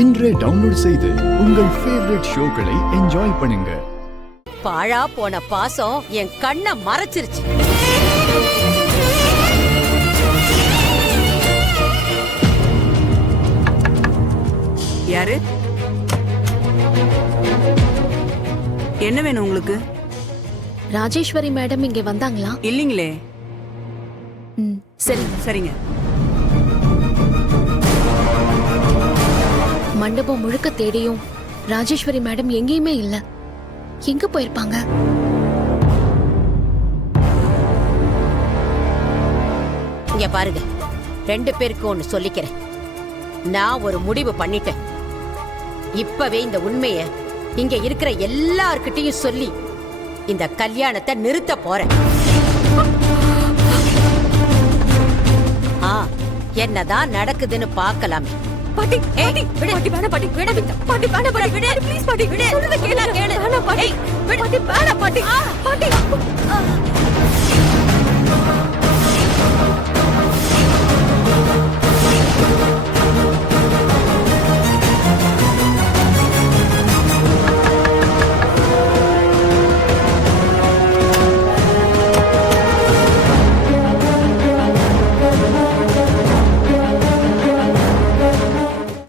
இன்றே டவுன்லோட் செய்து உங்கள் ஃபேவரட் ஷோக்களை என்ஜாய் பண்ணுங்க. பாழா போன பாசம் என் கண்ணை மறைச்சிருச்சு. யாரு? என்ன வேணும் உங்களுக்கு? ராஜேஸ்வரி மேடம் இங்க வந்தாங்களா? இல்லீங்களே. சரி சரிங்க. மண்டபம் முழுக்க தேடியும் ராஜேஸ்வரி மேடம் எங்கேயுமே இல்ல. எங்க போயிருப்பாங்க? இங்க பாருங்க, 2 பேருக்கு ஒன்னு சொல்லிக்கிறேன். நான் ஒரு முடிவு பண்ணிட்டேன். இப்பவே இந்த உண்மைய இங்க இருக்கிற எல்லார்கிட்டையும் சொல்லி இந்த கல்யாணத்தை நிறுத்த போறேன். என்னதான் நடக்குதுன்னு பார்க்கலாமே. பாட்டி, பாட்டி, விடு. பாட்டி வேணா பாட்டி, விடு. பாட்டி வேணா பாட்டி, விடு. ப்ளீஸ் பாட்டி, விடு. சொல்றத கேளு, கேளு. வேணா பாட்டி, விடு. பாட்டி வேணா பாட்டி. பாட்டி.